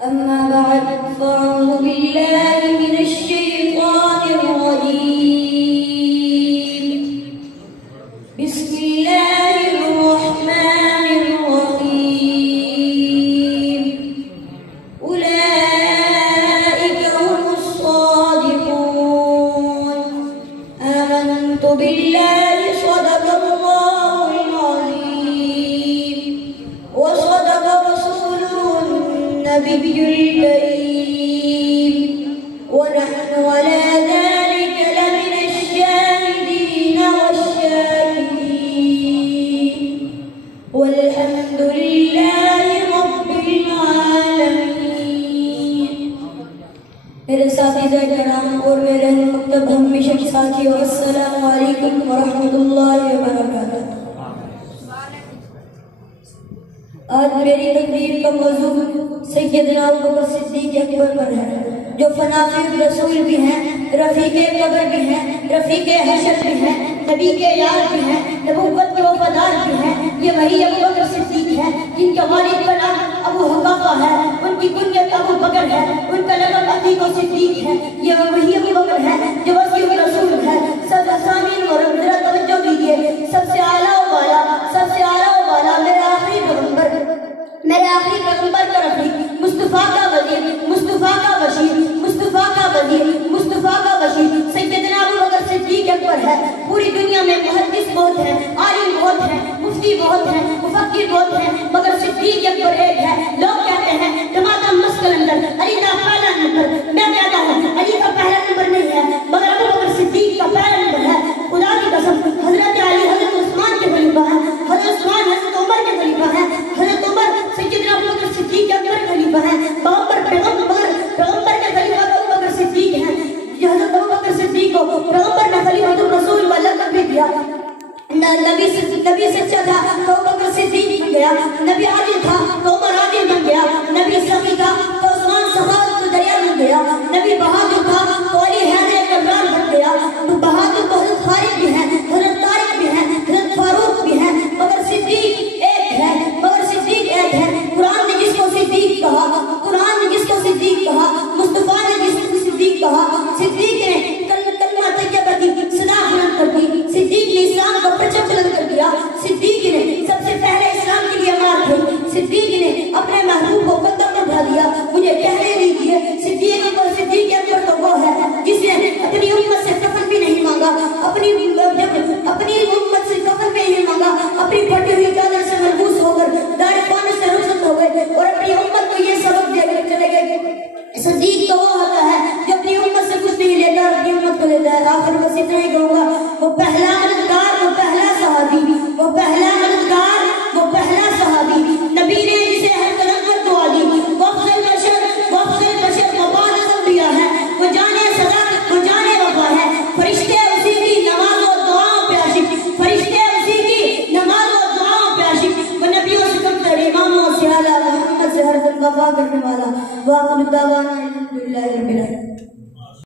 أما بعد فأعوذ بالله من الشيطان الرجيم بسم الله الرحمن الرحيم أولئك هم الصادقون آمنت بالله صدق الله العظيم وصدق رسوله النبي الكريم ونحن على ذلك لمن الشاهدين والشاكرين والحمد لله رب العالمين. میرے ساتھیزہ کرام اور میرے مکتب ہمیشہ ساتھیوں، السلام علیکم ورحمۃ اللہ وبرکاتہ. آج میری تقریر کا موضوع سیدنا ابوبکر صدیق اکبر پر ہے، جو فنافی رسول بھی ہیں، رفیق قبر بھی ہیں، رفیق حشر بھی ہیں، نبی کے یار بھی ہیں، نبوت کے وفادار بھی ہیں. یہ وہی ابوبکر صدیق ہیں جن کا والد کا نام ابو حقافہ ہے، ان کی کنیت ابو بکر ہے، ان کا لقب عتیق و صدیق ہے. یہ وہی ابوبکر ہے جو وصی رسول ہے. سب سامعین اور ذرا توجہ دیجیے. سب سے اعلیٰ و بالا، سب سے اعلیٰ و بالا میرے آخری پیغمبر کا رفیق، مصطفیٰ کا وزیر، مصطفیٰ کا بشیر، مصطفیٰ کا وزیر، مصطفیٰ کا بشیر سیدنا ابوبکر صدیق اکبر ہے. پوری دنیا میں محدث بہت ہیں، عالم بہت ہیں، مفتی بہت ہیں، مفکر بہت ہیں، مگر صدیق اکبر ایک ہے. لوگ کہتے ہیں جماعت مسکل اندر علی کا پہلا نمبر. میں کہتا ہوں علی کا پہلا نمبر نہیں ہے، مگر ابوبکر صدیق کا پہلا نمبر ہے. خدا کی قسم حضرت علی حضرت عثمان کے خلیفہ ہیں، حضرت عثمان حضرت عمر کے خلیفہ ہیں، حضرت عمر سیدنا ابوبکر صدیق اکبر کے خلیفہ ہیں. پیغمبر کے خلیفہ ابوبکر صدیق ہیں. حضرت ابوبکر صدیق کو پیغمبر نے خلیفۃ الرسول کا لقب بھی دیا. نبی سچا تھا تو ابوبکر صدیق بن گیا، نبی عادل تھا تو عمر عادل بن گیا، نبی سخی تھا تو عثمان سخاوت کو دریا بن گیا، نبی بہادر تھا تو علی حیدر کرار بن گیا. بہادر تو حضرت خالد بھی ہیں، حضرت طارق بھی ہیں، حضرت فاروق بھی ہیں، مگر صدیق ایک ہے. قرآن نے جس کو صدیق کہا، قرآن نے جس کو صدیق کہا، مصطفیٰ نے جس کو صدیق کہا. صدیق نے کلمہ طیبہ کی صدا بلند کر دی، صدیق نے اسلام کا پرچم بلند کر دیا، صدیق نے سب سے پہلے اسلام کے لیے مار دی، صدیق نے اپنے محبوب کو قدم پر اٹھا دیا. مجھے کہنے دیجیے صدیق اکبر تو وہ ہے جس نے اپنی امت سے کفن بھی نہیں مانگا، اپنی امت سے کفن بھی نہیں مانگا، اپنی پھٹی ہوئی چادر سے ملبوس ہو کر داڑھی پانے سے رخصت ہو گئے اور اپنی امت کو یہ سبق دے کر چلے گئے. صدیق تو وہ ہوتا ہے جو اپنی امت سے کچھ نہیں لیتا اور اپنی امت کو لیتا ہے. آخر بس اتنا ہی کہوں گا، وہ پہلا مددگار، وہ پہلا صحابی، وہ پہلا مددگار، وہ پہلا صحابی، نبی نے جسے ہر قدم پر دعا دی. وہ افضل بشر وہ بعد انبیاء ہے، وہ جانے صداقت، وہ جانے وفا ہے. فرشتے اسی کی نماز و دعاؤں پہ عاشق، فرشتے اسی کی نماز و دعاؤں پہ عاشق. وہ نبیوں سے کم تر، اماموں سے اعلیٰ، محمد سے ہر دم وفا کرنے والا. وآخر دعوانا الحمدللہ رب العالمین.